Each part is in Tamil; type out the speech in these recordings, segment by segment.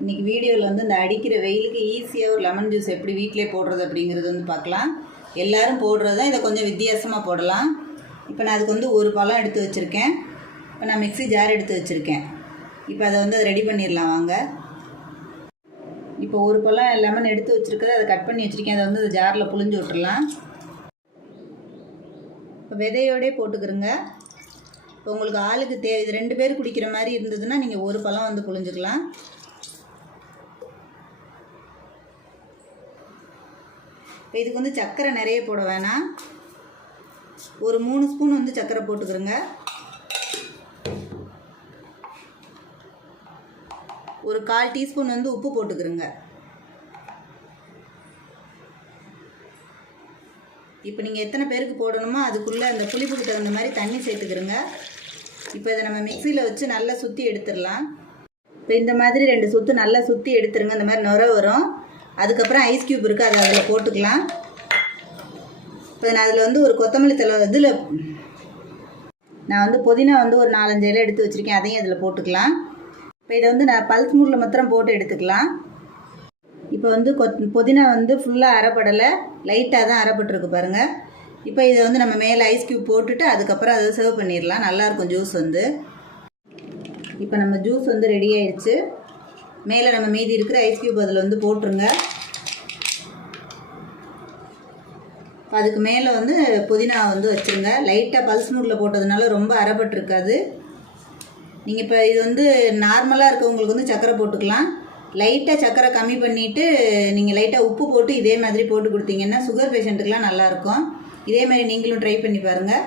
இன்றைக்கி வீடியோவில் வந்து இந்த அடிக்கிற வெயிலுக்கு ஈஸியாக ஒரு லெமன் ஜூஸ் எப்படி வீட்டிலே போடுறது அப்படிங்கிறது வந்து பார்க்கலாம். எல்லோரும் போடுறது? தான் இதை கொஞ்சம் வித்தியாசமாக போடலாம். இப்போ நான் அதுக்கு வந்து ஒரு பழம் எடுத்து வச்சுருக்கேன். இப்போ நான் மிக்ஸி ஜார் எடுத்து வச்சுருக்கேன். இப்போ அதை வந்து ரெடி பண்ணிடலாம். வாங்க. இப்போ ஒரு பழம் லெமன் எடுத்து வச்சுருக்கதை அதை கட் பண்ணி வச்சுருக்கேன். அதை வந்து அந்த ஜாரில் புழிஞ்சு விட்டுறலாம். இப்போ விதையோடே போட்டுக்கிறோங்க. இப்போ உங்களுக்கு ஆளுக்கு தே இது ரெண்டு பேர் குடிக்கிற மாதிரி இருந்ததுன்னா நீங்கள் ஒரு பழம் வந்து புழிஞ்சுக்கலாம். இப்போ இதுக்கு வந்து சர்க்கரை நிறைய போட வேணாம். ஒரு மூணு ஸ்பூன் வந்து சர்க்கரை போட்டுக்கிறோங்க. ஒரு கால் டீஸ்பூன் வந்து உப்பு போட்டுக்கிறோங்க. இப்போ நீங்கள் எத்தனை பேருக்கு போடணுமோ அதுக்குள்ளே அந்த புளிப்புக்கு தகுந்த மாதிரி தண்ணி சேர்த்துக்கிறோங்க. இப்போ இதை நம்ம மிக்சியில் வச்சு நல்லா சுற்றி எடுத்துடலாம். இப்போ இந்த மாதிரி ரெண்டு சுற்று நல்லா சுற்றி எடுத்துருங்க. இந்த மாதிரி நுர வரும். அதுக்கப்புறம் ஐஸ் க்யூப் இருக்குது அதை அதில் போட்டுக்கலாம். இப்போ நான் அதில் வந்து ஒரு கொத்தமல்லி தலை இதில் நான் வந்து புதினா வந்து ஒரு நாலஞ்சு இலை எடுத்து வச்சுருக்கேன் அதையும் அதில் போட்டுக்கலாம். இப்போ இதை வந்து நான் பல்ஸ் மூடில் மாத்திரம் போட்டு எடுத்துக்கலாம். இப்போ வந்து கொத் புதினா வந்து ஃபுல்லாக அரைப்படலை லைட்டாக தான் அரைப்பட்டிருக்கு பாருங்கள் இப்போ இதை வந்து நம்ம மேலே ஐஸ் க்யூப் போட்டுட்டு அதுக்கப்புறம் அதை சர்வ் பண்ணிடலாம். நல்லாயிருக்கும் ஜூஸ் வந்து. இப்போ நம்ம ஜூஸ் வந்து ரெடி ஆயிடுச்சு. மேலே நம்ம மீதி இருக்கிற ஐஸ் க்யூப் அதில் வந்து போட்டுருங்க. அதுக்கு மேலே வந்து புதினா வந்து வச்சுருங்க. லைட்டாக பல்ஸ் மூடில் போட்டதுனால ரொம்ப அறப்பட்டிருக்காது. நீங்கள் இப்போ இது வந்து நார்மலாக இருக்கவங்களுக்கு வந்து சக்கரை போட்டுக்கலாம். லைட்டாக சக்கரை கம்மி பண்ணிவிட்டு நீங்கள் லைட்டாக உப்பு போட்டு இதே மாதிரி போட்டு கொடுத்தீங்கன்னா சுகர் பேஷண்ட்டுக்கெலாம் நல்லாயிருக்கும் இதே மாதிரி நீங்களும் ட்ரை பண்ணி பாருங்கள்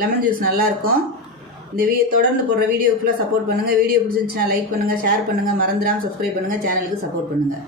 லெமன் ஜூஸ் நல்லாயிருக்கும் இந்த வீ தொடர்ந்து போடுற வீடியோ ஃபுல்லாக சப்போர்ட் பண்ணுங்கள் வீடியோ பிடிச்சிருந்துச்சுன்னா லைக் பண்ணுங்கள் ஷேர் பண்ணுங்கள் மறந்துடாமல் சப்ஸ்கிரைப் பண்ணுங்கள் சேனலுக்கு சப்போர்ட் பண்ணுங்கள்